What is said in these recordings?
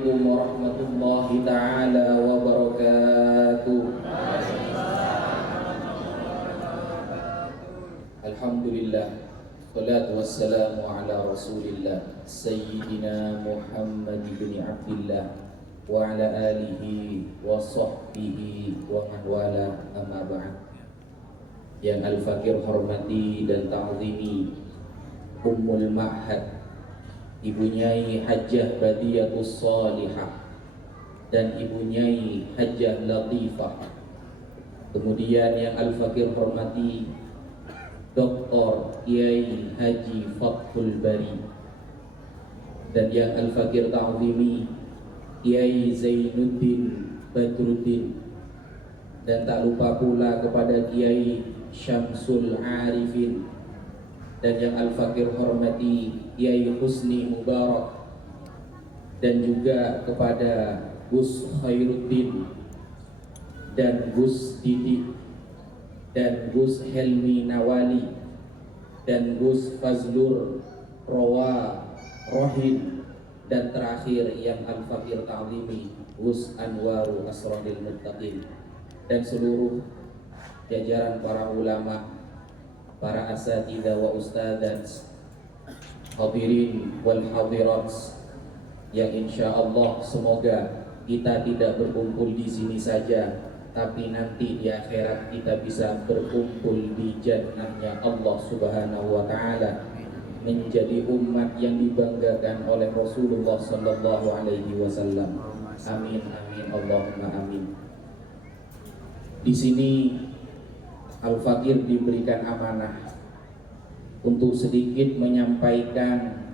Assalamualaikum warahmatullahi ta'ala wabarakatuh. Alhamdulillah, salatu wassalamu ala rasulillah Sayyidina Muhammad bin Abdillah wa ala alihi wa sahbihi wa man wala, amma ba'd. Yang Al-Fakir hormati dan ta'zimi Ummul Ma'had, Ibu Nyai Hajjah Badiyatus Salihah dan Ibu Nyai Hajjah Latifah. Kemudian yang Al-Fakir hormati Dr. Kiai Haji Fathul Bari, dan yang Al-Fakir ta'zimi Kiai Zainuddin Badruddin, dan tak lupa pula kepada Kiai Syamsul Arifin, dan yang Al-Fakir hormati Kiai Husni Mubarak, dan juga kepada Gus Khairuddin dan Gus Didi dan Gus Helmi Nawali dan Gus Fazlur Rawa Rohin, dan terakhir yang Al-Fakir ta'zimi Gus Anwaru Asradil Muttaqin, dan seluruh jajaran para ulama, para asatidzah wa ustadzat, hadirin wal hadirat, yang insyaallah semoga kita tidak berkumpul di sini saja, tapi nanti di akhirat kita bisa berkumpul di jannahnya Allah Subhanahu wa taala, menjadi umat yang dibanggakan oleh Rasulullah sallallahu alaihi wasallam. Amin amin Allahumma amin. Di sini Al-Fakir diberikan amanah untuk sedikit menyampaikan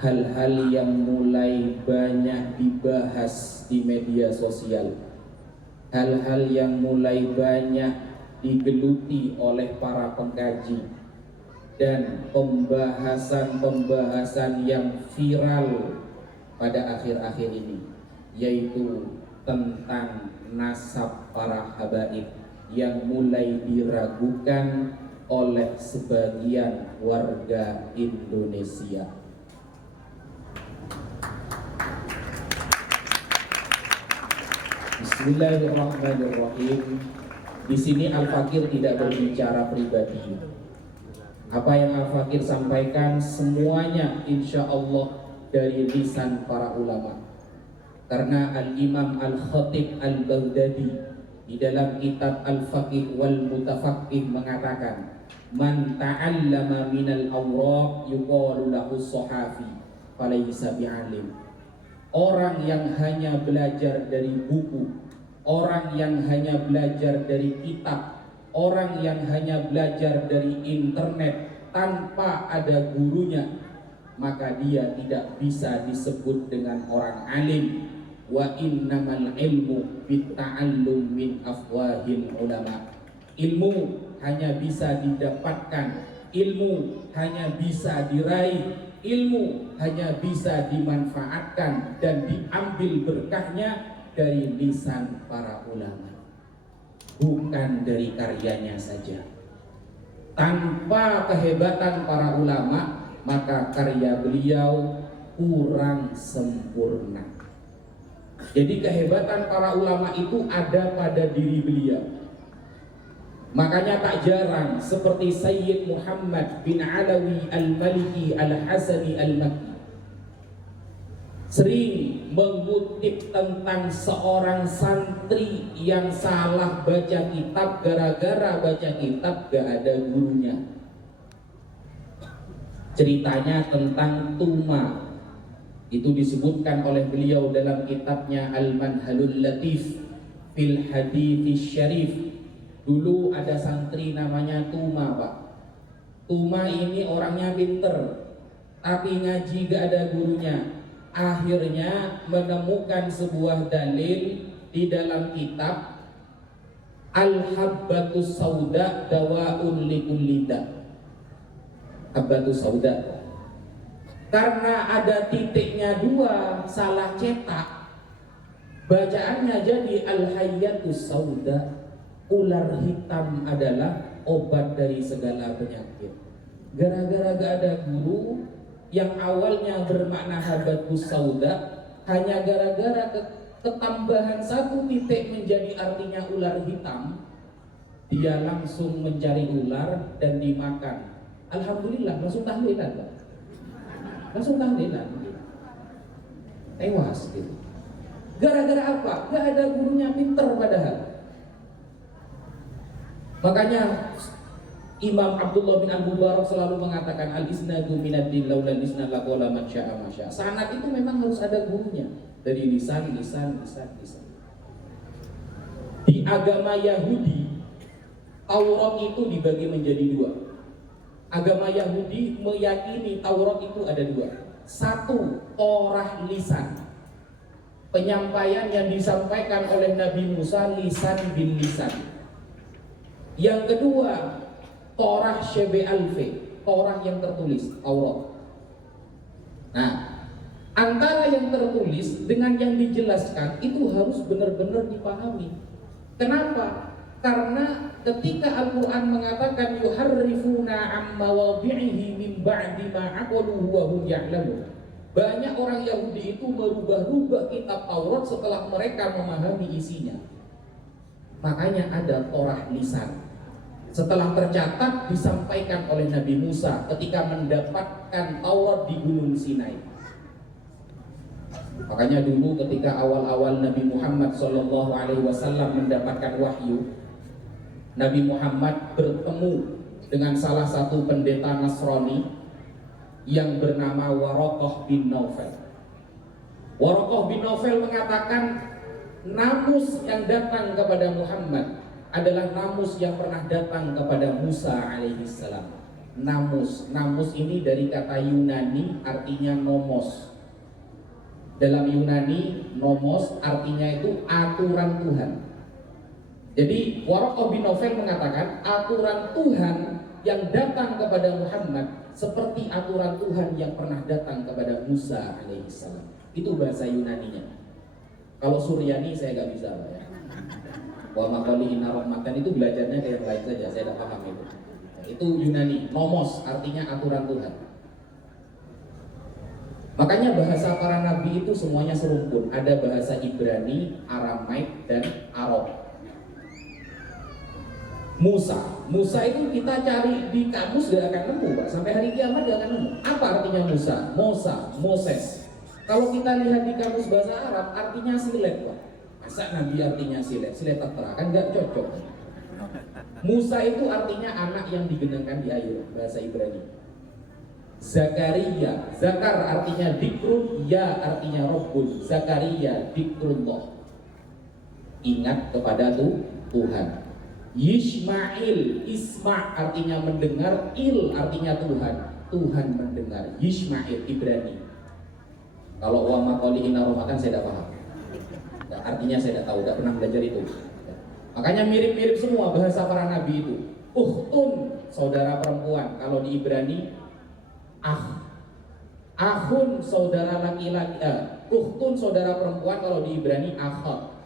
hal-hal yang mulai banyak dibahas di media sosial, hal-hal yang mulai banyak digeluti oleh para pengkaji, dan pembahasan-pembahasan yang viral pada akhir-akhir ini, yaitu tentang nasab para habaib yang mulai diragukan oleh sebagian warga Indonesia. Bismillahirrahmanirrahim. Di sini Al-Fakir tidak berbicara pribadi. Apa yang Al-Fakir sampaikan semuanya insya Allah dari lisan para ulama. Karena Al-Imam Al-Khatib Al-Baghdadi di dalam kitab Al-Faqih wal Mutafaqih mengatakan, man ta'allama minal awraq yuqalu lahu sahafi falaysa bi'alim. Orang yang hanya belajar dari buku, orang yang hanya belajar dari kitab, orang yang hanya belajar dari internet tanpa ada gurunya, maka dia tidak bisa disebut dengan orang alim. Wa innamal ilmu bitta'allum min afwahil ulama. Ilmu hanya bisa didapatkan, ilmu hanya bisa diraih, ilmu hanya bisa dimanfaatkan dan diambil berkahnya dari lisan para ulama, bukan dari karyanya saja. Tanpa kehebatan para ulama, maka karya beliau kurang sempurna. Jadi kehebatan para ulama itu ada pada diri beliau. Makanya tak jarang seperti Sayyid Muhammad bin Alawi Al-Maliki Al-Hasani Al-Makki sering mengutip tentang seorang santri yang salah baca kitab, gara-gara baca kitab gak ada gurunya. Ceritanya tentang Tuma. Itu disebutkan oleh beliau dalam kitabnya Al-Manhalul Latif fil Hadits Syarif. Dulu ada santri namanya Tuma, Pak. Tuma ini orangnya pinter, tapi ngaji gak ada gurunya. Akhirnya menemukan sebuah dalil di dalam kitab Al-Habbatus Sauda Dawaun Likulli Da. Habbatus Sauda. Karena ada titiknya dua, salah cetak, bacaannya jadi Al-Hayyatus Sauda. Ular hitam adalah obat dari segala penyakit. Gara-gara gak ada guru, yang awalnya bermakna Habbatus Sauda, hanya gara-gara ketambahan satu titik menjadi artinya ular hitam, dia langsung mencari ular dan dimakan. Alhamdulillah, langsung tahlilan, Pak. Langsung tahlilan. Tewas gitu. Gara-gara apa? Gak ada gurunya, pinter padahal. Makanya Imam Abdullah bin Abu Barak selalu mengatakan al-isnadu minad-din laula al-isnad laqala man syaa ma syaa. Sanad itu memang harus ada gurunya. Dari lisan. Di agama Yahudi, Taurat itu dibagi menjadi dua. Agama Yahudi meyakini Taurat itu ada dua. Satu, Torah lisan. Penyampaian yang disampaikan oleh Nabi Musa lisan bin lisan. Yang kedua, Torah Syebe Alfe, Torah yang tertulis, Taurat. Nah, antara yang tertulis dengan yang dijelaskan itu harus benar-benar dipahami. Kenapa? Karena ketika Al-Quran mengatakan yuharrifuna amma wadhi'ihi min ba'di ma aqaluhu wa hum ya'lamun. Banyak orang Yahudi itu merubah-rubah kitab Taurat setelah mereka memahami isinya. Makanya ada Torah lisan. Setelah tercatat disampaikan oleh Nabi Musa ketika mendapatkan Taurat di Gunung Sinai. Makanya dulu ketika awal-awal Nabi Muhammad SAW mendapatkan wahyu, Nabi Muhammad bertemu dengan salah satu pendeta Nasrani yang bernama Waraqah bin Naufal. Waraqah bin Naufal mengatakan namus yang datang kepada Muhammad adalah namus yang pernah datang kepada Musa alaihissalam. Namus ini dari kata Yunani artinya nomos. Dalam Yunani nomos artinya itu aturan Tuhan. Jadi Waraqah bin Naufal mengatakan aturan Tuhan yang datang kepada Muhammad seperti aturan Tuhan yang pernah datang kepada Musa alaihissalam. Itu bahasa Yunaninya. Kalau Suryani saya nggak bisa, Pak, ya. Wa maqaliina rahmatan itu belajarnya kayak yang lain saja, saya tidak paham itu. Itu Yunani, nomos artinya aturan Tuhan. Makanya bahasa para nabi itu semuanya serumpun. Ada bahasa Ibrani, Aramaik, dan Arab. Musa itu kita cari di kamus gak akan nemu, Pak. Sampai hari kiamat gak akan nemu. Apa artinya Moses. Kalau kita lihat di kamus bahasa Arab, artinya silet, Pak. Masa Nabi artinya silet tertera, kan gak cocok. Musa itu artinya anak yang digenangkan di air, bahasa Ibrani. Zakaria, Zakar artinya dikrun, ya artinya Rabbun. Zakaria dikrullah, ingat kepada Tuhan. Yishmail, Isma artinya mendengar, Il artinya Tuhan mendengar. Yishmail Ibrani. Kalau wa maqaliina rahmatan saya tidak paham. Artinya saya tidak tahu, tidak pernah belajar itu. Makanya mirip-mirip semua bahasa para nabi itu. Ukhtun, saudara perempuan. Kalau di Ibrani Ahun, saudara laki-laki. Ukhtun, saudara perempuan. Kalau di Ibrani akhat.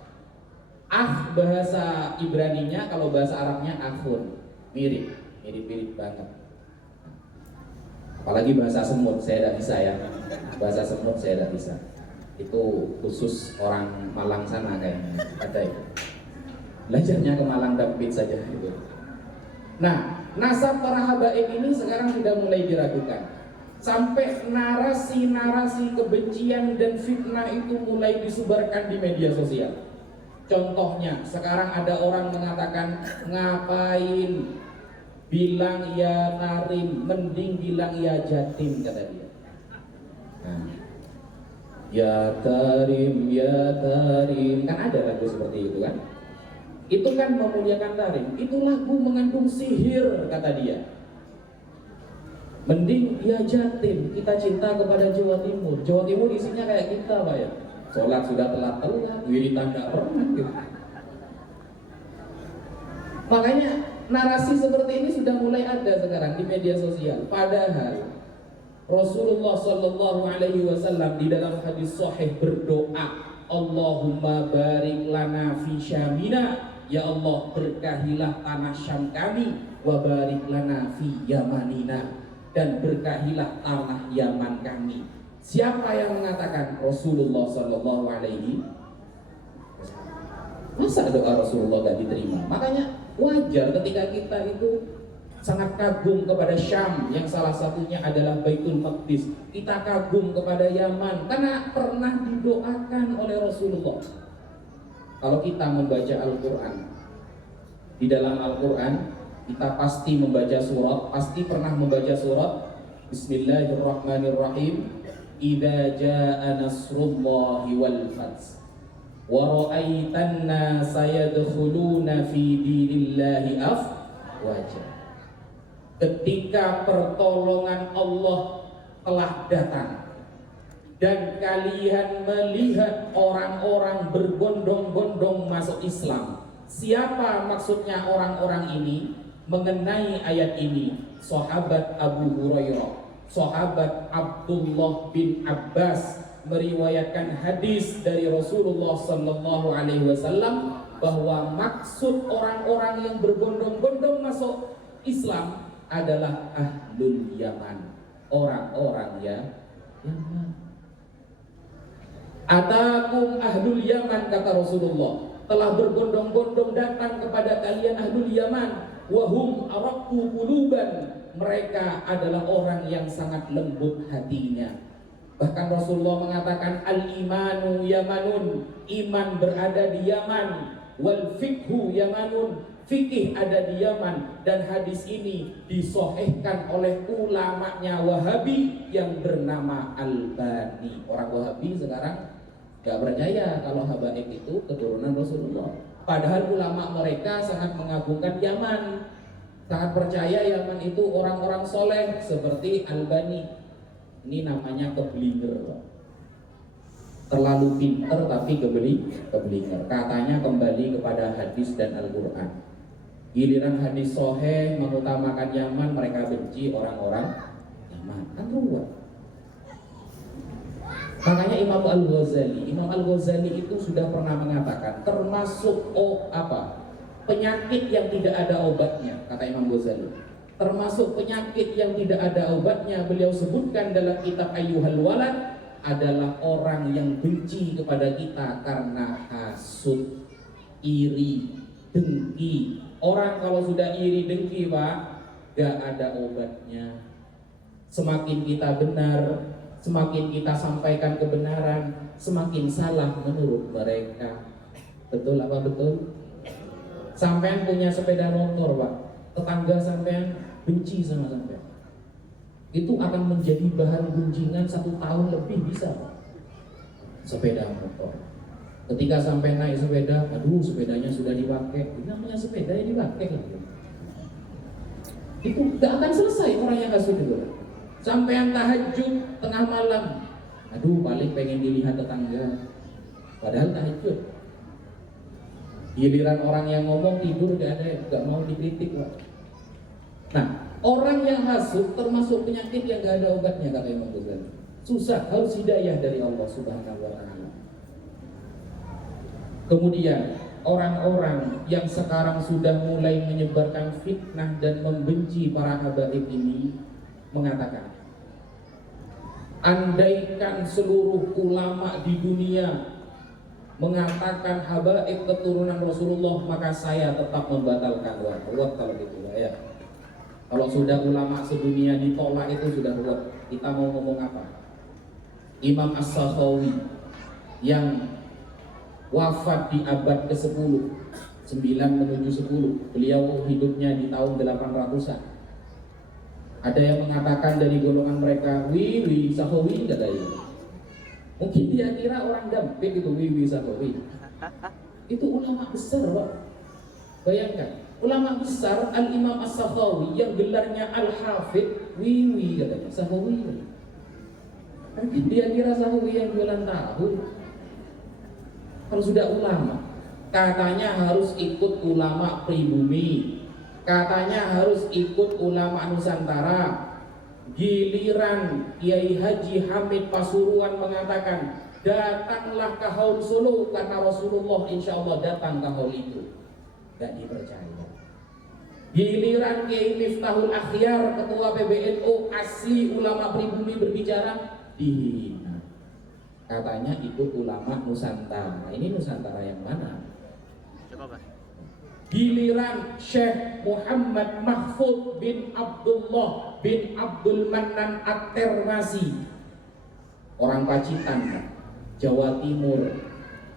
Bahasa Ibraninya, kalau bahasa Arabnya akhun. Mirip banget. Apalagi bahasa Semut, saya tidak bisa ya. Bahasa Semut saya tidak bisa. Itu khusus orang Malang sana kayaknya. Ada ya. Belajarnya ke Malang Dampit saja gitu. Nah, nasab para habaib ini sekarang sudah mulai diragukan. Sampai narasi-narasi kebencian dan fitnah itu mulai disebarkan di media sosial. Contohnya, sekarang ada orang mengatakan, ngapain bilang ya Karim, mending bilang ya Jatim, kata dia. Nah, ya Karim, kan ada lagu seperti itu kan? Itu kan memuliakan Karim. Itu lagu mengandung sihir, kata dia. Mending ya Jatim, kita cinta kepada Jawa Timur. Jawa Timur isinya kayak kita, Pak ya. Sholat sudah telat, wiridan nggak pernah gitu. Makanya narasi seperti ini sudah mulai ada sekarang di media sosial. Padahal Rasulullah Shallallahu Alaihi Wasallam di dalam hadis sahih berdoa, Allahumma barik lana fi syamina, ya Allah berkahilah tanah Syam kami, wa barik lana fi yamanina, dan berkahilah tanah Yaman kami. Siapa yang mengatakan? Rasulullah Sallallahu Alaihi. Masa doa Rasulullah gak diterima? Makanya wajar ketika kita itu sangat kagum kepada Syam, yang salah satunya adalah Baitul Maqdis. Kita kagum kepada Yaman karena pernah didoakan oleh Rasulullah. Kalau kita membaca Al-Quran, di dalam Al-Quran kita pasti membaca surat, pasti pernah membaca surat Bismillahirrahmanirrahim. Idza jaa nasrullahi wal fath wa ra'aitan nasa yadkhuluna fi dinillahi afwaja. Ketika pertolongan Allah telah datang dan kalian melihat orang-orang berbondong-bondong masuk Islam. Siapa maksudnya orang-orang ini? Mengenai ayat ini, sahabat Abu Hurairah, sahabat Abdullah bin Abbas meriwayatkan hadis dari Rasulullah Sallallahu Alaihi Wasallam bahwa maksud orang-orang yang berbondong-bondong masuk Islam adalah ahlul Yaman, orang-orang Yaman. Atakum ahlul Yaman, kata Rasulullah, telah berbondong-bondong datang kepada kalian ahlul Yaman. Wahum araqu quluban, mereka adalah orang yang sangat lembut hatinya. Bahkan Rasulullah mengatakan al-imanu yamanun, iman berada di Yaman, wal fiqhu yamanun, fikih ada di Yaman. Dan hadis ini disahihkan oleh ulamanya Wahabi yang bernama Albani. Orang Wahabi sekarang gak percaya kalau habaib itu keturunan Rasulullah. Padahal ulama mereka sangat mengagungkan Yaman, sangat percaya Yaman itu orang-orang soleh seperti Albani. Ini namanya keblinger, terlalu pinter tapi keblinger. Katanya kembali kepada hadis dan Al-Quran. Giliran hadis soheh mengutamakan Yaman, mereka benci orang-orang Yaman. Kan ruwet. Makanya Imam Al-Ghazali itu sudah pernah mengatakan termasuk penyakit yang tidak ada obatnya, kata Imam Ghazali. Termasuk penyakit yang tidak ada obatnya, beliau sebutkan dalam kitab Ayyuhal Walad, adalah orang yang benci kepada kita karena hasud, iri, dengki. Orang kalau sudah iri dengki, Pak, gak ada obatnya. Semakin kita benar, semakin kita sampaikan kebenaran, semakin salah menurut mereka. Betul apa betul? Sampean punya sepeda motor, Pak, tetangga sampean benci sama sampean, itu akan menjadi bahan gunjingan 1 tahun lebih bisa, Pak. Sepeda motor, ketika sampai naik sepeda, aduh sepedanya sudah dipakai, ini namanya sepeda yang dipakai lagi. Itu gak akan selesai orang yang hasud itu. Sampean tahajud tengah malam, aduh paling pengen dilihat tetangga, padahal tahajud. Giliran orang yang ngomong tidur gak mau dikritik, Pak. Nah, orang yang hasud termasuk penyakit yang gak ada obatnya, kata Imam Ghazali. Susah, harus hidayah dari Allah Subhanahu wa Ta'ala. Kemudian orang-orang yang sekarang sudah mulai menyebarkan fitnah dan membenci para habaib ini mengatakan, andaikan seluruh ulama di dunia mengatakan habaib keturunan Rasulullah, maka saya tetap membatalkan. Wah, kalau gitu ya. Kalau sudah ulama sedunia ditolak itu sudah ruwet. Kita mau ngomong apa? Imam As-Sakhawi yang wafat di abad ke-10, 9 menuju 10. Beliau hidupnya di tahun 800-an. Ada yang mengatakan dari golongan mereka, Wiwi Sakhawi katanya. Mungkin dia kira orang Dampit itu Wiwi Sakhawi. Itu ulama besar, Pak. Bayangkan, ulama besar Al-Imam As-Sakhawi yang gelarnya Al-Hafidh, Wiwi katanya, Sakhawi. Mungkin dia kira Sakhawi yang jualan tahu. Kalau sudah ulama, katanya harus ikut ulama pribumi, katanya harus ikut ulama Nusantara. Giliran Kiai Haji Hamid Pasuruan mengatakan, datanglah ke Haul Solo karena Rasulullah insya Allah datang ke Haul itu. Gak dipercaya. Giliran Kiai Miftahul Akhyar, ketua PBNU asli ulama pribumi berbicara, dihina. Katanya ikut ulama Nusantara. Ini Nusantara yang mana? Coba, Pak. Giliran Syekh Muhammad Mahfud bin Abdullah bin Abdul Mannan At-Termasi, orang Pacitan, Jawa Timur,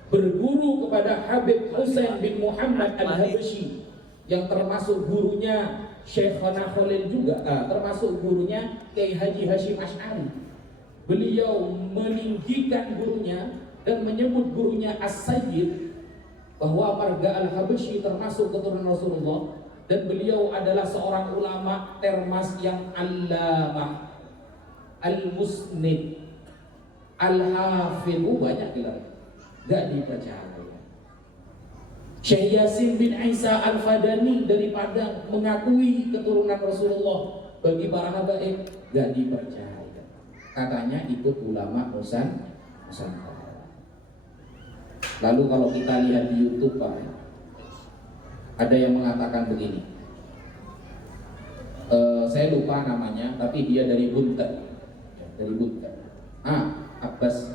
berguru kepada Habib Husain bin Muhammad Al-Habsyi, yang termasuk gurunya Syekhana Khalil juga, termasuk gurunya Kiai Haji Hashim Asy'ari. Beliau meninggikan gurunya dan menyebut gurunya As-Sayyid, bahwa marga Al-Habsyi termasuk keturunan Rasulullah, dan beliau adalah seorang ulama Termas yang allamah, al-musnid, al-hafidh, banyak gelar, gak dipercaya. Syekh Yasin bin Isa Al-Fadani dari Padang mengakui keturunan Rasulullah, bagi para habaib gak dipercaya. Katanya ikut ulama Nusantara. Lalu kalau kita lihat di YouTube, Pak, ada yang mengatakan begini, saya lupa namanya, tapi dia dari Bunten, Abbas,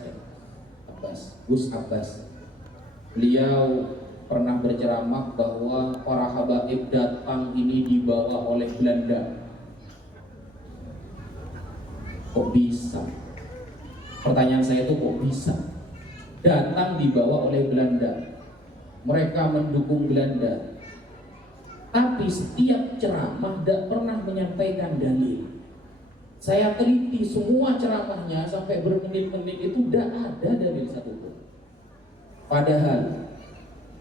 Gus Abbas. Beliau pernah berceramah bahwa para habaib datang ini dibawa oleh Belanda. Kok bisa? Pertanyaan saya itu kok bisa? Datang dibawa oleh Belanda, mereka mendukung Belanda, tapi setiap ceramah tidak pernah menyampaikan dalil. Saya teliti semua ceramahnya sampai bermenit-menit, itu tidak ada dalil satupun. Padahal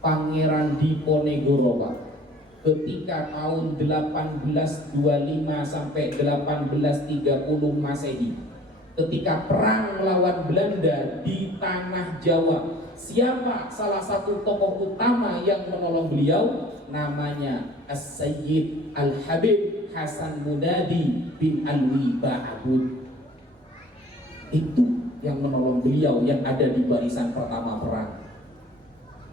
Pangeran Diponegoro, Pak, ketika tahun 1825 sampai 1830 Masehi, ketika perang melawan Belanda di tanah Jawa, siapa salah satu tokoh utama yang menolong beliau? Namanya As-Sayyid Al-Habib Hasan Munadi bin Alwi Ba'abud. Itu yang menolong beliau, yang ada di barisan pertama perang.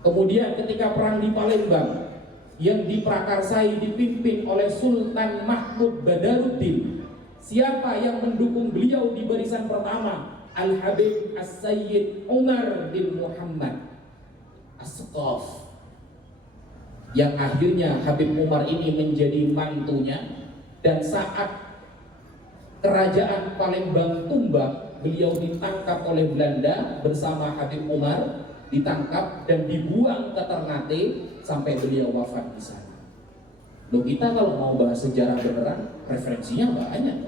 Kemudian ketika perang di Palembang, yang diprakarsai dipimpin oleh Sultan Mahmud Badaruddin, siapa yang mendukung beliau di barisan pertama? Al-Habib As-Sayyid Umar bin Muhammad As-Saqaf, yang akhirnya Habib Umar ini menjadi mantunya. Dan saat kerajaan Palembang tumbang, beliau ditangkap oleh Belanda bersama Habib Umar, ditangkap dan dibuang ke Ternate sampai beliau wafat di sana. Loh, kita kalau mau bahas sejarah beneran, referensinya banyak.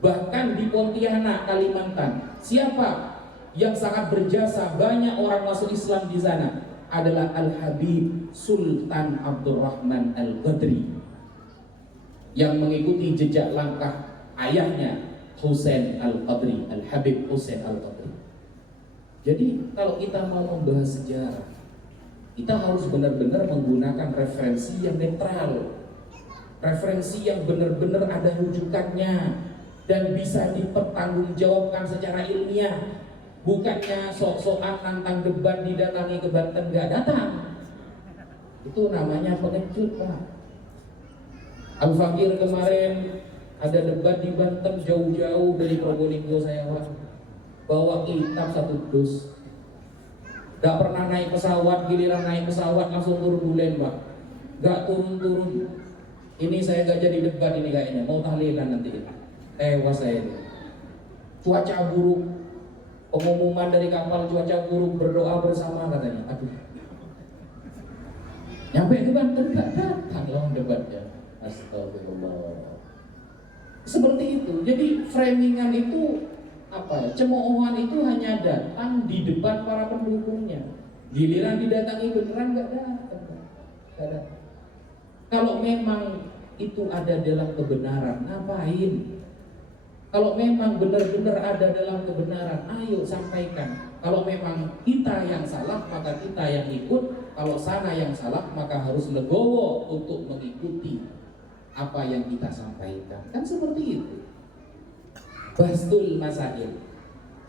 Bahkan di Pontianak, Kalimantan, siapa yang sangat berjasa, banyak orang masuk Islam di sana, adalah Al-Habib Sultan Abdurrahman Al-Qadri, yang mengikuti jejak langkah ayahnya Husain Al-Qadri, Al-Habib Husain Al-Qadri. Jadi kalau kita mau membahas sejarah, kita harus benar-benar menggunakan referensi yang netral, referensi yang benar-benar ada rujukannya dan bisa dipertanggungjawabkan secara ilmiah. Bukannya sok-sokan nantang debat didatangi ke Banten nggak datang, itu namanya pengecut, Pak. Al-Fakir kemarin ada debat di Banten, jauh-jauh dari Probolinggo saya, Pak, bawa kitab satu dus. Gak pernah naik pesawat, giliran naik pesawat langsung turbulen, Pak. Gak turun-turun. Ini saya gak jadi debat ini kayaknya, mau tahlilan nanti. Tewas saya ini. Cuaca buruk, pengumuman dari kapal cuaca buruk, berdoa bersama katanya. Aduh. Nyampe ke Banten gak datang loh debatnya. Astagfirullah. Seperti itu. Jadi framingan itu cemoohan itu hanya datang di depan para pendukungnya. Giliran didatangi beneran nggak datang. Kalau memang itu ada dalam kebenaran, ngapain? Kalau memang benar-benar ada dalam kebenaran, ayo sampaikan. Kalau memang kita yang salah, maka kita yang ikut. Kalau sana yang salah, maka harus legowo untuk mengikuti apa yang kita sampaikan. Kan seperti itu. Bastul Masail.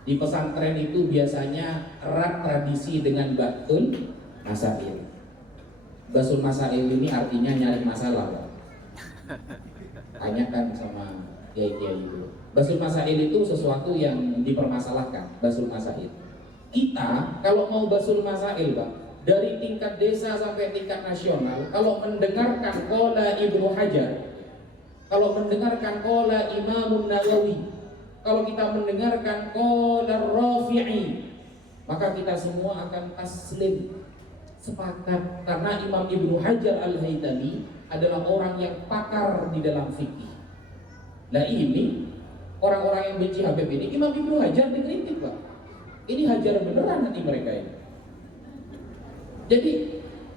Di pesantren itu biasanya erat tradisi dengan Bastul Masail. Bastul Masail ini artinya nyari masalah. Tanyakan sama kiai-kiai itu. Basul masail itu sesuatu yang dipermasalahkan. Basul masail. Kita kalau mau basul masail, Pak, dari tingkat desa sampai tingkat nasional, kalau mendengarkan qala Ibnu Hajar, kalau mendengarkan qala Imam Nawawi, kalau kita mendengarkan qala Rafi'i, maka kita semua akan taslim, sepakat, karena Imam Ibnu Hajar Al-Haytami adalah orang yang pakar di dalam fikih. Nah ini orang-orang yang benci Habib ini, Imam Ibnu Hajar dikritik, Pak. Ini hajar beneran nanti mereka ini. Jadi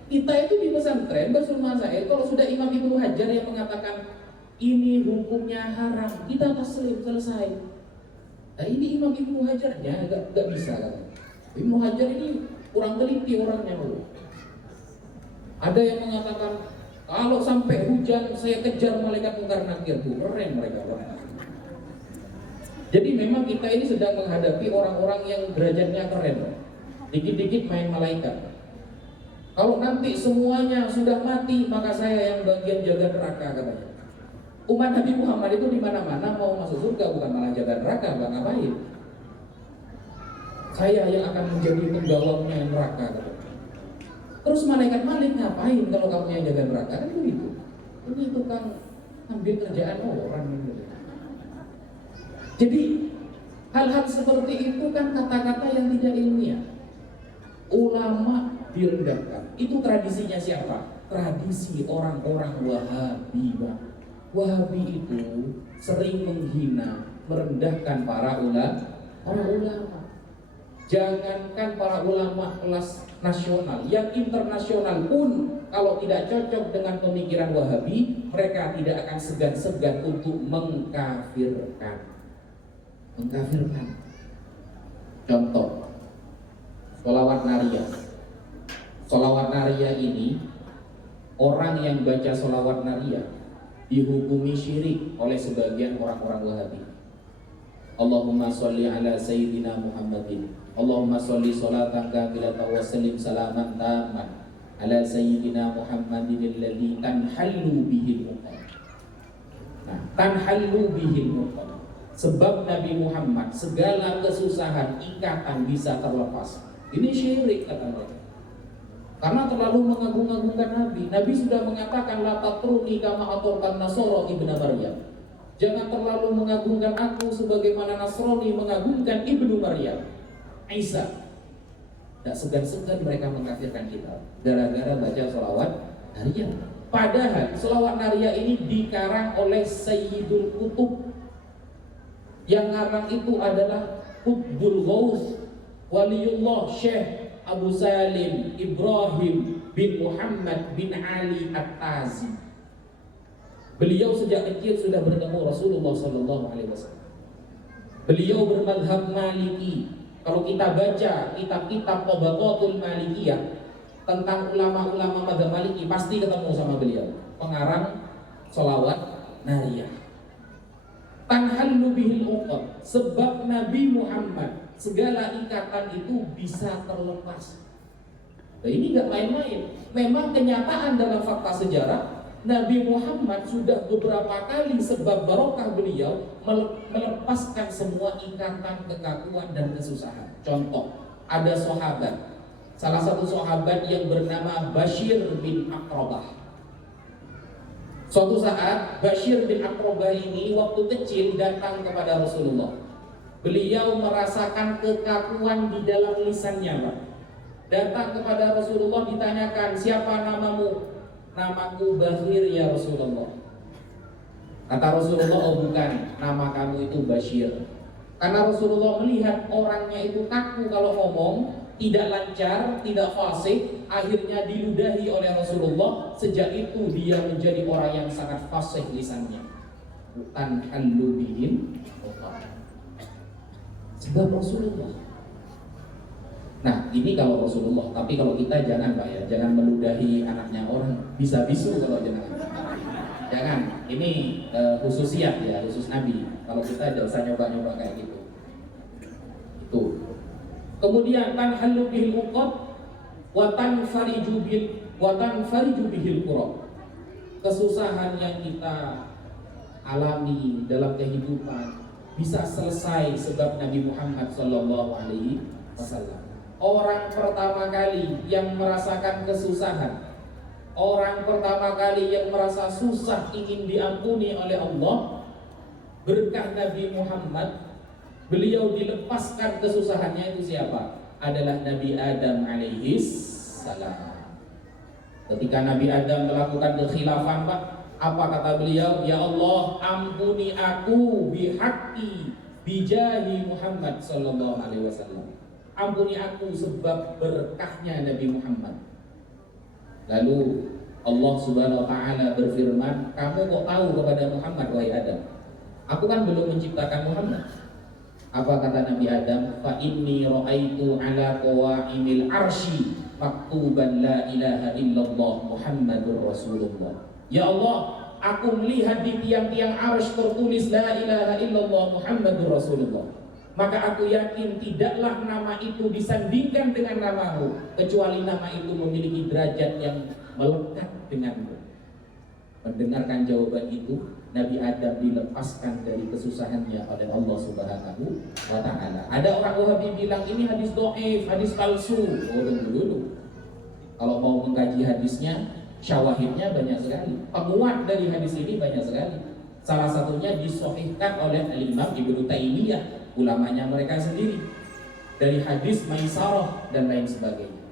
kita itu di pesantren Basul Masail, kalau sudah Imam Ibnu Hajar yang mengatakan ini hukumnya haram, kita taslim, selesai. Nah ini Imam Ibnu Hajarnya gak bisa kan? Ibnu Hajar ini kurang teliti orangnya loh. Ada yang mengatakan kalau sampai hujan saya kejar malaikat mungkar nakir, tuh keren mereka. Jadi memang kita ini sedang menghadapi orang-orang yang derajatnya keren. Dikit-dikit main malaikat. Kalau nanti semuanya sudah mati, maka saya yang bagian jaga neraka, katanya. Umat Nabi Muhammad itu di mana-mana mau masuk surga, bukan malah jaga neraka, Bang, ngapain? Saya yang akan menjadi penggawanya neraka, katanya. Terus malaikat Malik ngapain kalau kamu yang jaga neraka? Kan begitu. Ini tukang ambil kerjaan orang gitu. Jadi hal-hal seperti itu kan kata-kata yang tidak ilmiah. Ulama direndahkan. Itu tradisinya siapa? Tradisi orang-orang Wahabi. Wahabi itu sering menghina, merendahkan para ulama. Jangankan para ulama kelas nasional, yang internasional pun kalau tidak cocok dengan pemikiran Wahabi, mereka tidak akan segan-segan untuk mengkafirkan. Contoh, sholawat nariyah. Sholawat nariyah ini, orang yang baca sholawat nariyah dihukumi syirik oleh sebagian orang-orang Wahabi. Allahumma sholli ala sayyidina Muhammadin, Allahumma sholli sholatan kamilatan wa sallim salaman taman ala sayyidina Muhammadin alladhi tanhallu bihil muqam. Nah, tanhallu bihil muqam, sebab Nabi Muhammad segala kesusahan, ikatan bisa terlepas. Ini syirik, kata mereka. Karena terlalu mengagung-agungkan Nabi. Nabi sudah mengatakan la tatruni kama atorkan Nasoro ibnu Maryam. Jangan terlalu mengagungkan aku sebagaimana Nasrani mengagungkan ibnu Maryam, Isa. Tak segan-segan mereka mengkafirkan kita gara-gara baca sholawat nariyah. Padahal sholawat nariyah ini dikarang oleh Sayyidul Qutub. Yang ngarang itu adalah Qutbul Ghaus Waliullah Syekh Abu Salim Ibrahim bin Muhammad bin Ali At-Tazi. Beliau sejak kecil sudah bertemu Rasulullah SAW. Beliau bermadhab Maliki. Kalau kita baca kitab-kitab Tabaqatul Malikiyah tentang ulama-ulama madhab Maliki, pasti ketemu sama beliau, pengarang sholawat nariyah. Tanhallu bihil uqad, sebab Nabi Muhammad segala ikatan itu bisa terlepas. Nah, ini nggak main-main. Memang kenyataan dalam fakta sejarah, Nabi Muhammad sudah beberapa kali sebab barokah beliau melepaskan semua ikatan, kekakuan dan kesusahan. Contoh, ada sahabat, salah satu sahabat yang bernama Bashir bin Aqrabah. Suatu saat Bashir bin Aqrabah ini waktu kecil datang kepada Rasulullah. Beliau merasakan kekakuan di dalam lisannya, Pak. Datang kepada Rasulullah, ditanyakan, siapa namamu? Namaku Bahir ya Rasulullah. Kata Rasulullah, oh bukan, nama kamu itu Bashir. Karena Rasulullah melihat orangnya itu kaku kalau ngomong, tidak lancar, tidak fasih, akhirnya diludahi oleh Rasulullah. Sejak itu dia menjadi orang yang sangat fasih lisannya. Tanhallu bihil uqad, sebab Rasulullah. Nah ini kalau Rasulullah, tapi kalau kita jangan, Pak, ya, jangan meludahi anaknya orang, bisa bisu kalau jangan. Ini khususiyat ya, khusus Nabi. Kalau kita tidak usah nyoba-nyoba kayak gitu. Itu. Kemudian tanhallu bihil uqad wa tanfariju bihil kurab. Kesusahan yang kita alami dalam kehidupan, bisa selesai sebab Nabi Muhammad Sallallahu Alaihi Wasallam. Orang pertama kali yang merasakan kesusahan, orang pertama kali yang merasa susah ingin diampuni oleh Allah, berkah Nabi Muhammad, beliau dilepaskan kesusahannya itu siapa? Adalah Nabi Adam alaihi salam. Ketika Nabi Adam melakukan kekhilafan, Pak, apa kata beliau? Ya Allah, ampuni aku bihaqqi bijahi Muhammad sallallahu alaihi wasallam. Ampuni aku sebab berkahnya Nabi Muhammad. Lalu Allah Subhanahu wa taala berfirman, "Kamu kok tahu kepada Muhammad wahai Adam? Aku kan belum menciptakan Muhammad." Apa kata Nabi Adam? "Fa inni ra'aitu ala qawaimil arsy maktuban la ilaha illallah Muhammadur Rasulullah." Ya Allah, aku melihat di tiang-tiang arsy tertulis la ilaha illallah Muhammadur Rasulullah. Maka aku yakin tidaklah nama itu disandingkan dengan namamu, kecuali nama itu memiliki derajat yang melekat denganmu. Mendengarkan jawaban itu, Nabi Adam dilepaskan dari kesusahannya oleh Allah Subhanahu wa taala. Ada orang Wahabi bilang ini hadis dhaif, hadis palsu. Oh, dulu. Kalau mau mengkaji hadisnya, syawahidnya banyak sekali. Penguat dari hadis ini banyak sekali. Salah satunya disahihkan oleh Imam Ibnu Taimiyah, ulamanya mereka sendiri, dari hadis Maisarah dan lain sebagainya.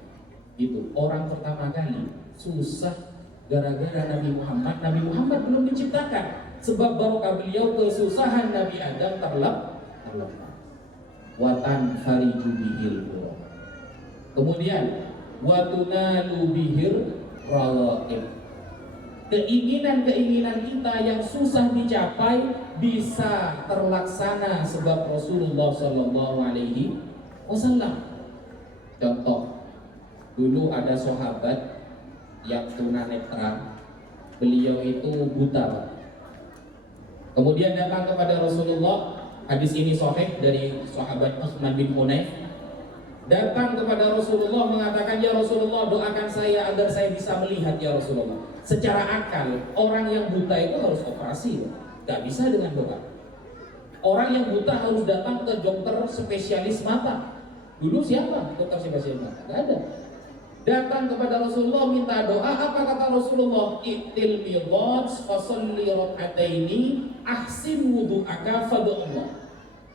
Itu orang pertama kali susah gara-gara Nabi Muhammad. Nabi Muhammad belum diciptakan, sebab barokah beliau kesusahan Nabi Adam terlepas. Watan fariju bihil. Kemudian watunalu bihir rawaqib. Keinginan-keinginan kita yang susah dicapai bisa terlaksana sebab Rasulullah Shallallahu Alaihi Wasallam. Contoh, dulu ada sahabat yang tunanetra, beliau itu buta. Kemudian datang kepada Rasulullah. Hadis ini sahih dari sahabat Utsman bin Hunayf. Datang kepada Rasulullah mengatakan, ya Rasulullah, doakan saya agar saya bisa melihat ya Rasulullah. Secara akal, orang yang buta itu harus operasi, gak bisa dengan doa. Orang yang buta harus datang ke dokter spesialis mata. Dulu siapa dokter spesialis mata? Gak ada. Datang kepada Rasulullah minta doa. Apa kata Rasulullah? Iqtil midad fasalli rak'ataini ahsin wudu'aka fad'ullah.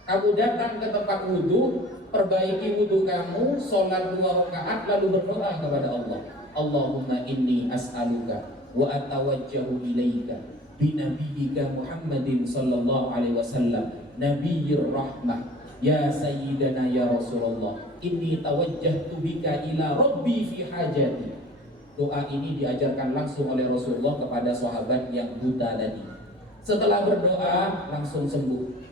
Kamu datang ke tempat wudu, perbaiki wudu kamu, sholat 2 rakaat, lalu berdoa kepada Allah. Allahumma inni as'aluka wa atawajjahu ilaika binabiyyika Muhammadin sallallahu alaihi wasallam nabiyyir rahmah ya sayyidana ya Rasulullah inni tawajjahtu bika ila rabbi fi hajati. Doa ini diajarkan langsung oleh Rasulullah kepada sahabat yang buta tadi. Setelah berdoa langsung sembuh.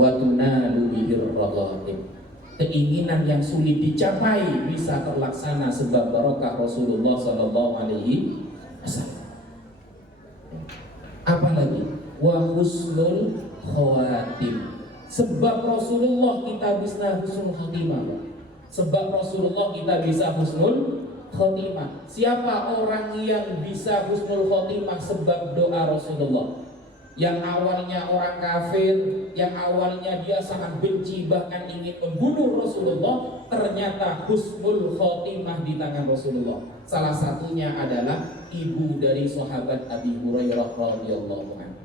Wa tunalu bihir raghib. Keinginan yang sulit dicapai bisa terlaksana sebab barokah Rasulullah sallallahu alaihi wasallam. Apalagi wa husnul khawatim. Sebab Rasulullah kita bisa husnul khatimah. Sebab Rasulullah kita bisa husnul khatimah. Siapa orang yang bisa husnul khatimah sebab doa Rasulullah? Yang awalnya orang kafir, yang awalnya dia sangat benci bahkan ingin membunuh Rasulullah, ternyata husnul khotimah di tangan Rasulullah. Salah satunya adalah ibu dari sahabat Abi Hurairah radhiyallahu anhu.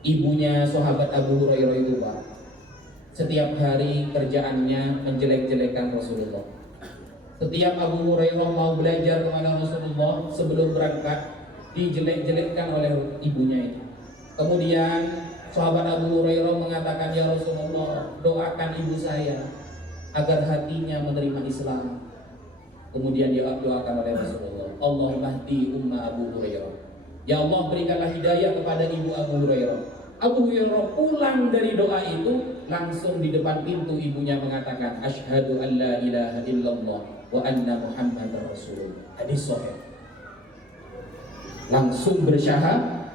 Ibunya sahabat Abu Hurairah itu, Pak, setiap hari kerjaannya menjelek-jelekan Rasulullah. Setiap Abu Hurairah mau belajar kepada Rasulullah sebelum berangkat, dijelek-jelekkan oleh ibunya itu. Kemudian sahabat Abu Hurairah mengatakan, ya Rasulullah, doakan ibu saya agar hatinya menerima Islam. Kemudian dia doakan oleh Rasulullah, Allahumma hdi umma Abu Hurairah. Ya Allah, berikanlah hidayah kepada ibu Abu Hurairah. Abu Hurairah pulang dari doa itu, langsung di depan pintu ibunya mengatakan, asyhadu an la ilaha illallah wa anna Muhammadar Rasulullah. Hadis sahih. Langsung bersyahadat.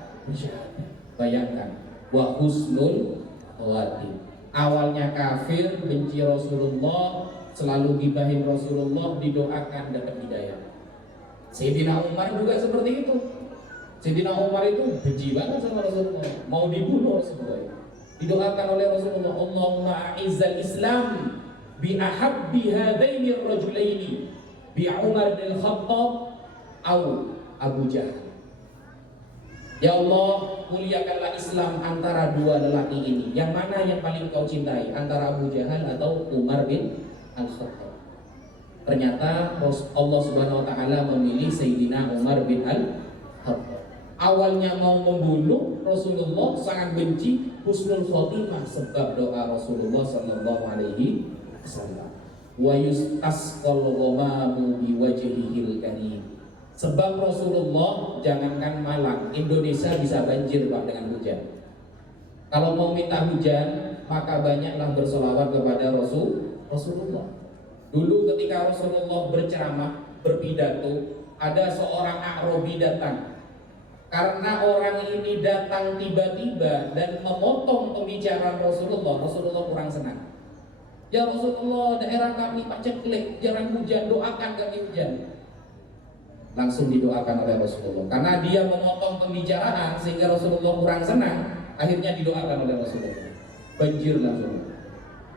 Bayangkan, wa husnul khawatim. Awalnya kafir, benci Rasulullah, selalu gibahin Rasulullah, didoakan dapat hidayah. Sayyidina Umar juga seperti itu. Sayyidina Umar itu benci banget sama Rasulullah, mau dibunuh Rasulullah. Didoakan oleh Rasulullah, Allahumma a'izzal Islam bi ahabbi hadaini ar-rajulaini bi Umar bin Khattab au Abu Jahal. Ya Allah, muliakanlah Islam antara dua lelaki ini. Yang mana yang paling kau cintai, antara Abu Jahal atau Umar bin Al-Khattab? Ternyata Allah Subhanahu wa taala memilih Sayyidina Umar bin Al-Khattab. Awalnya mau membunuh Rasulullah, sangat benci, husnul khotimah sebab doa Rasulullah sallallahu alaihi wasallam. Wa yustasqal ghamamu bi wajhihil karim. Sebab Rasulullah, jangankan Malang, Indonesia bisa banjir Pak dengan hujan. Kalau mau minta hujan, maka banyaklah bersolawat kepada Rasulullah. Dulu ketika Rasulullah berceramah, berpidato, ada seorang A'rabi datang. Karena orang ini datang tiba-tiba dan memotong pembicaraan Rasulullah, Rasulullah kurang senang. Ya Rasulullah, daerah kami paceklik, jarang hujan, doakan kami hujan. Langsung didoakan oleh Rasulullah. Karena dia memotong pembicaraan sehingga Rasulullah kurang senang, akhirnya didoakan oleh Rasulullah. Banjir langsung.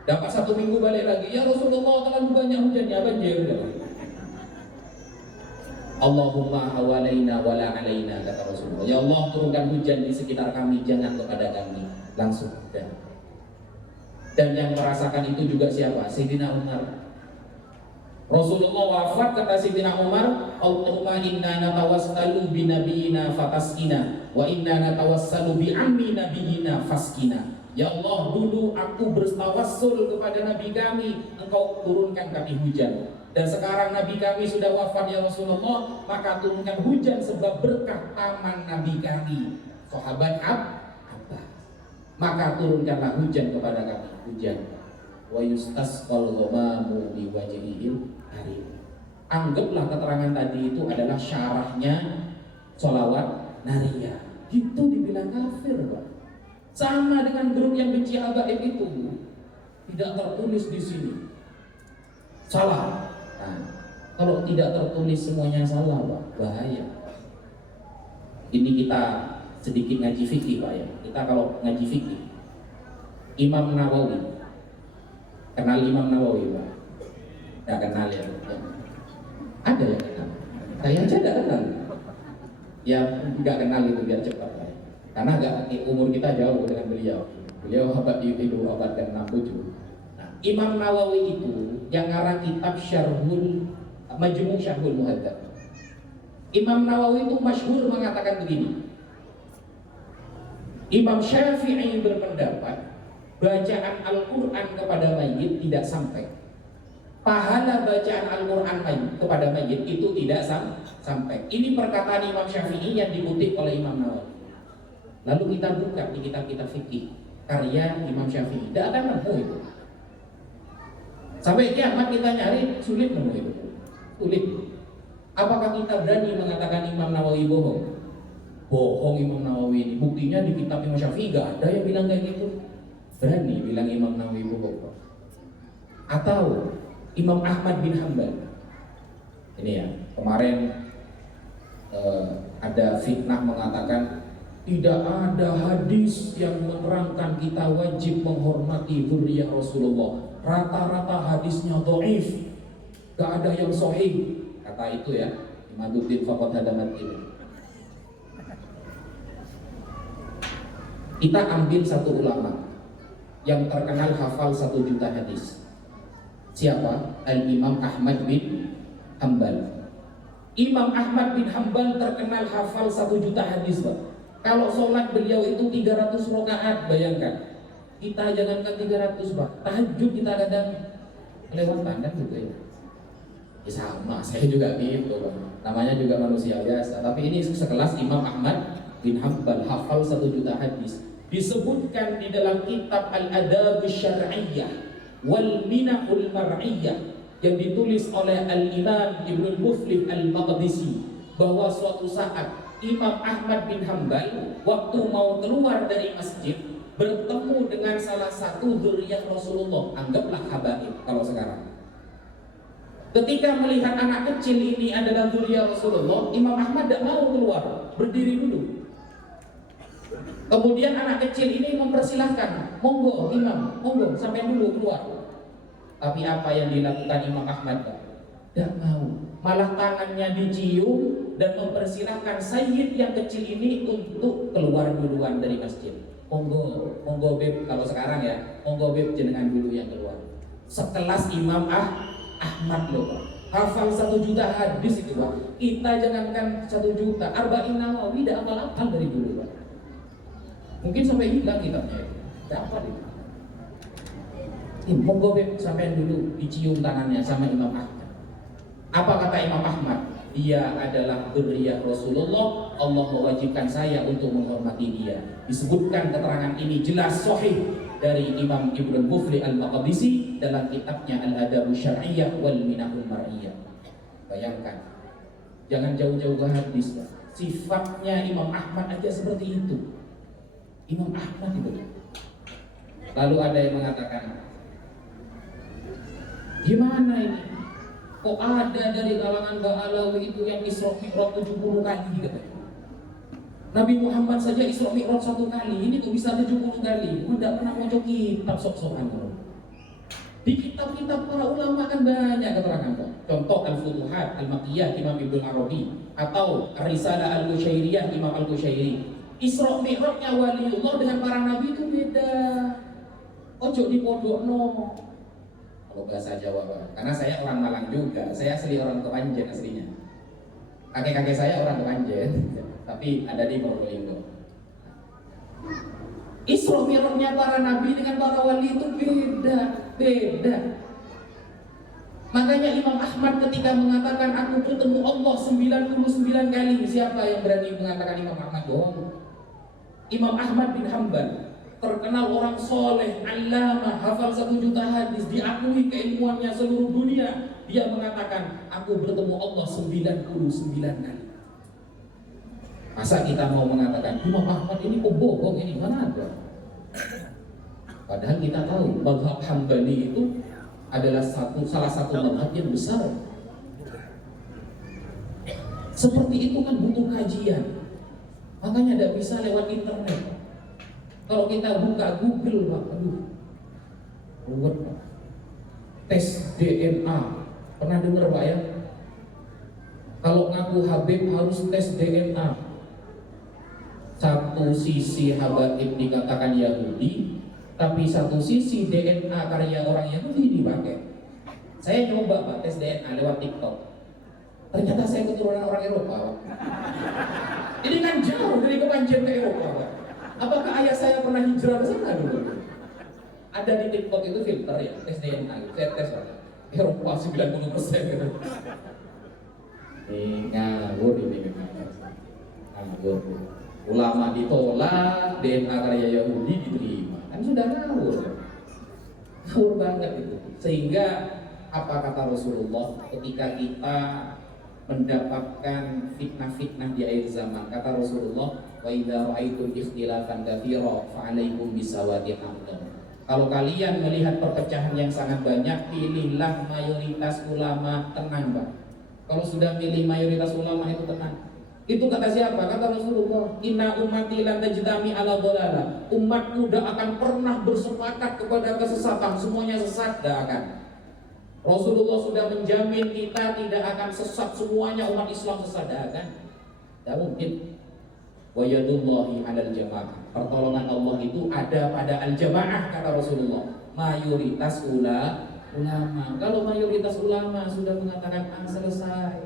Dapat 1 minggu balik lagi, ya Rasulullah terlalu banyak hujannya, banjir. Allahumma hawalaina wala alaina, kata Rasulullah. Ya Allah, turunkan hujan di sekitar kami, jangan kepada kami. Langsung hujan. Dan yang merasakan itu juga siapa? Sayyidina Umar. Rasulullah wafat, kata Sayyidina Umar, Allahumma inna natawassalu bi nabiyina fataskina wa inna natawassalu bi ammi nabiyina faskina. Ya Allah, dulu aku bertawassul kepada nabi kami, engkau turunkan kami hujan. Dan sekarang nabi kami sudah wafat ya Rasulullah, maka turunkan hujan sebab berkah taman nabi kami, sahabat Abbas. Maka turunkanlah hujan kepada kami, hujan. Wa yustasqal ghamamu bi wajhihil karim. Anggaplah keterangan tadi itu adalah syarahnya sholawat nariyah. Itu dibilang kafir, Pak. Sama dengan grup yang benci habaib itu. Tidak tertulis di sini. Salah. Nah, kalau tidak tertulis semuanya salah, Pak, bahaya. Ini kita sedikit ngaji fikih, Pak ya. Kita kalau ngaji fikih, Imam Nawawi. Kenal Imam Nawawi, Pak? Tidak kenal ya? Ada yang kenal? Saya aja tidak kenal. Ya nggak kenal itu biar cepat, Pak. Karena umur kita jauh dengan beliau. Beliau abad itu abad ke-67. Nah, Imam Nawawi itu yang ngarang kitab Majmu' Syarhul Muhadzab. Imam Nawawi itu masyhur mengatakan begini. Imam Syafi'i berpendapat bacaan Al-Quran kepada mayit tidak sampai. Pahala bacaan Al-Quran kepada mayit itu tidak sampai. Ini perkataan Imam Syafi'i yang dikutip oleh Imam Nawawi. Lalu kita buka di kitab-kitab fikih karya Imam Syafi'i, tidak akan nemu itu. Sampai kiamat kita nyari sulit nemu itu. Sulit. Apakah kita berani mengatakan Imam Nawawi bohong? Bohong Imam Nawawi ini. Buktinya di kitab Imam Syafi'i gak ada yang bilang kayak gitu. Berani bilang Imam Nawawi bohong. Atau Imam Ahmad bin Hanbal. Ini ya, kemarin ada fitnah mengatakan tidak ada hadis yang menerangkan kita wajib menghormati dzurriyyah Rasulullah. Rata-rata hadisnya dhaif, gak ada yang sahih. Kata itu ya, Imaduddin faqad hadamat ini. Kita ambil satu ulama yang terkenal hafal 1 juta hadis. Siapa? Al-Imam Ahmad bin Hanbal. Imam Ahmad bin Hanbal terkenal hafal 1 juta hadis, Pak. Kalau sholat beliau itu 300 rakaat, bayangkan. Kita jangankan 300, Pak. Tahajud kita kadang kelewatan kan gitu ya. Ya sama, saya juga gitu, Pak. Namanya juga manusia biasa. Tapi ini sekelas Imam Ahmad bin Hanbal hafal 1 juta hadis. Disebutkan di dalam kitab Al-Adab Syar'iyyah wal Minahul Mar'iyyah yang ditulis oleh Al-Imam Ibnul Muflih Al-Maqdisi, bahwa suatu saat Imam Ahmad bin Hanbal waktu mau keluar dari masjid bertemu dengan salah satu dzurriyyah Rasulullah. Anggaplah habaib kalau sekarang. Ketika melihat anak kecil ini adalah dzurriyyah Rasulullah, Imam Ahmad tidak mau keluar, berdiri dulu. Kemudian anak kecil ini mempersilahkan, monggo Imam, monggo sampai dulu keluar. Tapi apa yang dilakukan Imam Ahmad? Tidak mau, malah tangannya dicium dan mempersilahkan Sayyid yang kecil ini untuk keluar duluan dari masjid. Monggo, monggo beb, kalau sekarang ya, monggo beb jenengan dulu yang keluar. Sekelas Imam Ahmad loh Pak, hafal 1 juta hadis itu Pak. Kita jangankan 1 juta, Arba'in Nawawi tidak hafal dari dulu Pak. Mungkin sampai hilang kitabnya itu, tidak hafal itu. Monggo beb, sampai dulu dicium tangannya sama Imam Ahmad. Apa kata Imam Ahmad? Dia adalah dzurriyyah Rasulullah, Allah mewajibkan saya untuk menghormati dia. Disebutkan keterangan ini jelas sahih dari Imam Ibnu Mufli Al-Maqdisi dalam kitabnya Al-Adabus Syar'iyyah wal Minahul Mar'iyyah. Bayangkan, jangan jauh-jauh ke hadis, sifatnya Imam Ahmad aja seperti itu. Imam Ahmad itu. Lalu ada yang mengatakan, gimana ini? Kok ada dari kalangan Ba'alawi itu yang Isra Mi'raj 70 kali katanya. Nabi Muhammad saja Isra Mi'raj 1 kali, ini tuh bisa 70 kali. Tidak pernah mau kitab sok-sokan. Di kitab-kitab para ulama kan banyak keterangan. Contoh Al-Futuhat Al-Makkiyah Imam Ibnu Arabi, atau Risalah Al-Qusyairiyah Imam Al-Qusyairi. Isra Mi'rajnya waliullah dengan para nabi itu beda. Ojo dipodokno. Kalau bahasa Jawa Pak, karena saya orang Malang juga, saya asli orang Kepanjen aslinya. Kakek-kakek saya orang Kepanjen, tapi ada di Probolinggo. Isra Mi'rajnya para nabi dengan para wali itu beda. Makanya Imam Ahmad ketika mengatakan aku bertemu Allah 99 kali, siapa yang berani mengatakan Imam Ahmad bohong? Imam Ahmad bin Hanbal, terkenal orang soleh, allamah, hafal 1 juta hadis, diakui keilmuannya seluruh dunia. Dia mengatakan, aku bertemu Allah 99 kali. Masa kita mau mengatakan, Imam Ahmad ini kok bohong, ini mana ada? Padahal kita tahu, mazhab Hambali itu adalah salah satu mazhab yang besar. Seperti itu kan butuh kajian. Makanya tidak bisa lewat internet. Kalau kita buka Google, Pak, ruwet Pak. Tes DNA, pernah dengar Pak ya? Kalau ngaku Habib harus tes DNA. Satu sisi Habib dikatakan Yahudi, tapi satu sisi DNA karya orang Yahudi dipakai. Saya coba Pak tes DNA lewat TikTok. Ternyata saya keturunan orang Eropa Pak. Ini kan jauh dari Kepanjen ke Eropa Pak. Apakah ayah saya pernah hijrah ke sana dulu? Ada di TikTok itu filter ya, tes DNA, saya tes Pak. Eropa 90% gitu. Ngawur ini ngawur. Ulama ditolak, DNA karya Yahudi diterima. Kan sudah ngawur. Ngawur banget itu. Sehingga apa kata Rasulullah ketika kita mendapatkan fitnah-fitnah di akhir zaman, kata Rasulullah, wa idza ra'aitum ikhtilafan katsira fa'alaikum bisawadil aqdam. Kalau kalian melihat perpecahan yang sangat banyak, pilihlah mayoritas ulama tenang, Pak. Kalau sudah milih mayoritas ulama itu tenang. Itu kata siapa? Kata Rasulullah, inna ummati lan tajtami ala dhalalah. Umatku tidak akan pernah bersepakat kepada kesesatan, semuanya sesat, tidak akan. Rasulullah sudah menjamin kita tidak akan sesat semuanya, umat Islam sesat, tidak akan. Tidak mungkin. Wa yadullahi 'alal jamaah. Pertolongan Allah itu ada pada al-jamaah, kata Rasulullah. Mayoritas ulama. Kalau mayoritas ulama sudah mengatakan selesai,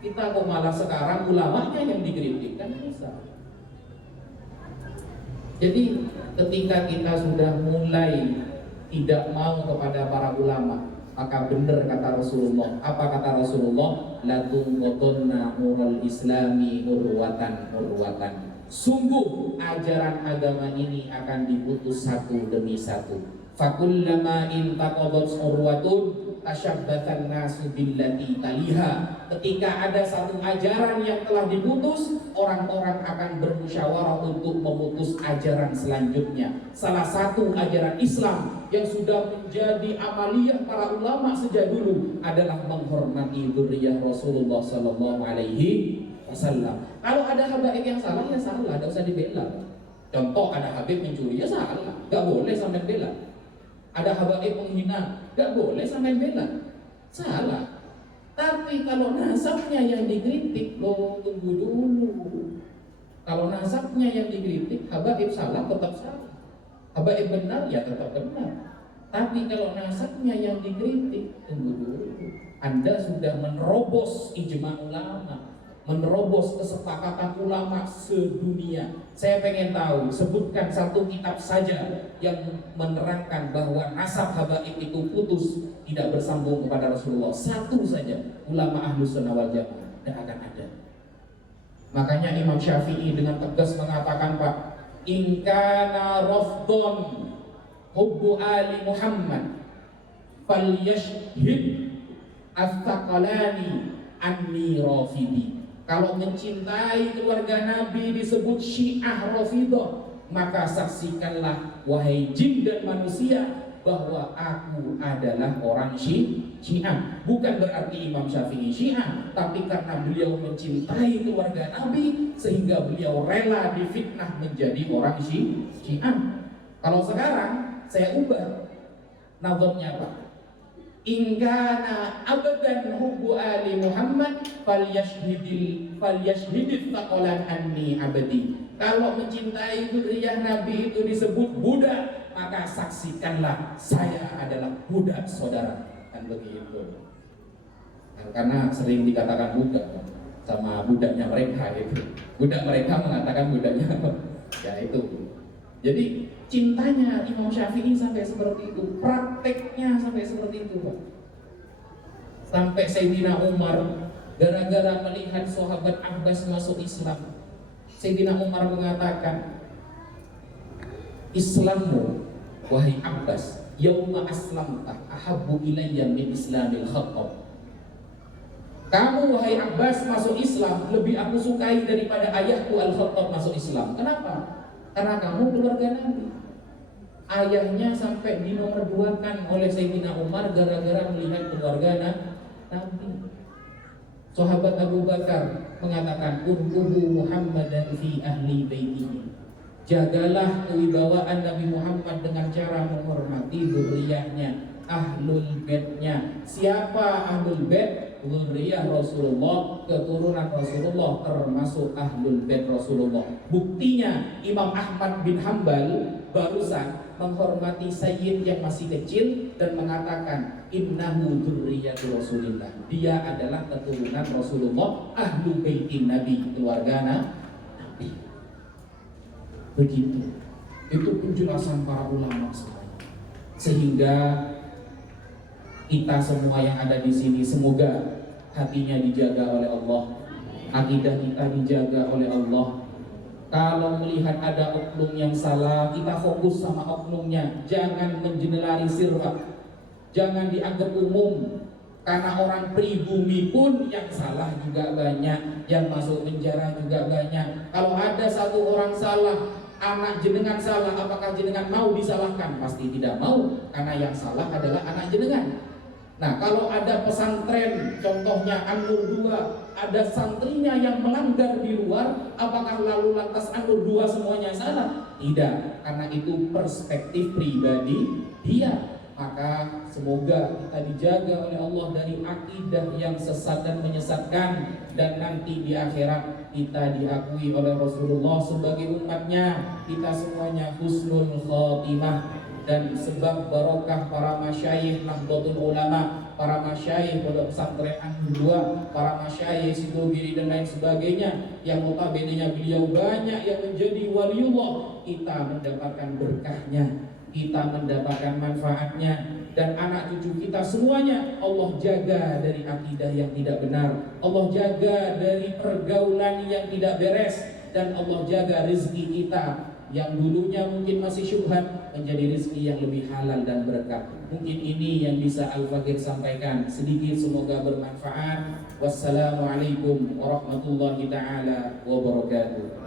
kita kok malah sekarang ulamanya yang dikritik, kan bisa. Jadi ketika kita sudah mulai tidak mau kepada para ulama, maka benar kata Rasulullah. Apa kata Rasulullah? Latung qadunna nurul islami urwatan. Sungguh ajaran agama ini akan diputus satu demi satu. Fakullama intaqadat urwatun tasyabbatan nasu billati taliha. Ketika ada satu ajaran yang telah diputus, orang-orang akan bermusyawarah untuk memutus ajaran selanjutnya. Salah satu ajaran Islam yang sudah menjadi amaliyah para ulama sejak dulu adalah menghormati dzurriyyah Rasulullah sallallahu alaihi wasallam. Kalau ada habaib yang salah, ya salah, tidak usah dibela. Contoh, ada habib mencuri, ya salah, nggak boleh sampai bela. Ada habaib menghina, nggak boleh sampai bela, salah. Tapi kalau nasabnya yang dikritik, lo tunggu dulu. Kalau nasabnya yang dikritik, habaib salah tetap salah, habaib benar ya tetap benar. Tapi kalau nasabnya yang dikritik, tunggu dulu. Anda sudah menerobos ijma ulama, menerobos kesepakatan ulama sedunia. Saya pengen tahu, sebutkan satu kitab saja yang menerangkan bahwa nasab habaib itu putus, tidak bersambung kepada Rasulullah. Satu saja, ulama Ahlus Sunnah wal Jamaah, tidak akan ada. Makanya Imam Syafi'i dengan tegas mengatakan, Pak, in kana rafdon hubbu ali Muhammad falyashhid as-saqalani anni rafidi. Kalau mencintai keluarga Nabi disebut Syiah Rafidah, maka saksikanlah wahai jin dan manusia bahwa aku adalah orang Syiah. Bukan berarti Imam Syafi'i Syiah, tapi karena beliau mencintai keluarga Nabi sehingga beliau rela difitnah menjadi orang Syiah. Kalau sekarang saya ubah nazamnya, Pak. In kana abadan hubbu ali Muhammad falyashhidil taqalan anni abadi. Kalau mencintai dzurriyyah Nabi itu disebut budak, maka saksikanlah saya adalah budak saudara. Kan begitu. Nah, karena sering dikatakan budak sama budaknya mereka itu. Budak mereka mengatakan budaknya ya itu. Jadi cintanya Imam Syafi'i sampai seperti itu, prakteknya sampai seperti itu, Pak. Sampai Sayyidina Umar gara-gara melihat sahabat Abbas masuk Islam, Sayyidina Umar mengatakan, Islammu wahai Abbas yauma aslamta ahabbu ilayya min islamil Khattab. Kamu wahai Abbas masuk Islam lebih aku sukai daripada ayahku Al-Khattab masuk Islam. Kenapa? Karena kamu keluarga Nabi. Ayahnya sampai dinomorduakan oleh Sayyidina Umar gara-gara melihat keluarga Nabi. Sahabat Abu Bakar mengatakan, "Urqubu Muhammadan fi ahli baitihi." Jagalah kewibawaan Nabi Muhammad dengan cara menghormati dzurriyyahnya, ahlul baitnya. Siapa ahlul bait? Dzurriyyah Rasulullah, keturunan Rasulullah, termasuk ahlul bait Rasulullah. Buktinya Imam Ahmad bin Hambal barusan menghormati Sayyid yang masih kecil dan mengatakan innahu dzurriyyatu Rasulillah. Dia adalah keturunan Rasulullah, ahlul baitin Nabi, keluarga Nabi. Begitu. Itu penjelasan para ulama semuanya. Sehingga kita semua yang ada di sini semoga hatinya dijaga oleh Allah, akidah kita dijaga oleh Allah. Kalau melihat ada oknum yang salah, kita fokus sama oknumnya, jangan mengeneralisir, Pak. Jangan dianggap umum, karena orang pribumi pun yang salah juga banyak, yang masuk penjara juga banyak. Kalau ada satu orang salah, anak jenengan salah, apakah jenengan mau disalahkan? Pasti tidak mau, karena yang salah adalah anak jenengan. Nah, kalau ada pesantren, contohnya An-Nur 2, ada santrinya yang melanggar di luar, apakah lalu lantas An-Nur 2 semuanya salah? Tidak, karena itu perspektif pribadi dia. Maka semoga kita dijaga oleh Allah dari akidah yang sesat dan menyesatkan, dan nanti di akhirat kita diakui oleh Rasulullah sebagai umatnya. Kita semuanya husnul khotimah. Dan sebab barokah para masyayikh Nahdlatul Ulama, para masyayikh Pondok Pesantren An-Nur 2, para masyayikh Sidogiri dan lain sebagainya, yang notabene-nya beliau banyak yang menjadi waliullah, kita mendapatkan berkahnya, kita mendapatkan manfaatnya, dan anak cucu kita semuanya Allah jaga dari akidah yang tidak benar, Allah jaga dari pergaulan yang tidak beres, dan Allah jaga rezeki kita yang dulunya mungkin masih syubhat, menjadi rezeki yang lebih halal dan berkah. Mungkin ini yang bisa Al-Fakir sampaikan sedikit, semoga bermanfaat. Wassalamualaikum warahmatullahi taala wabarakatuh.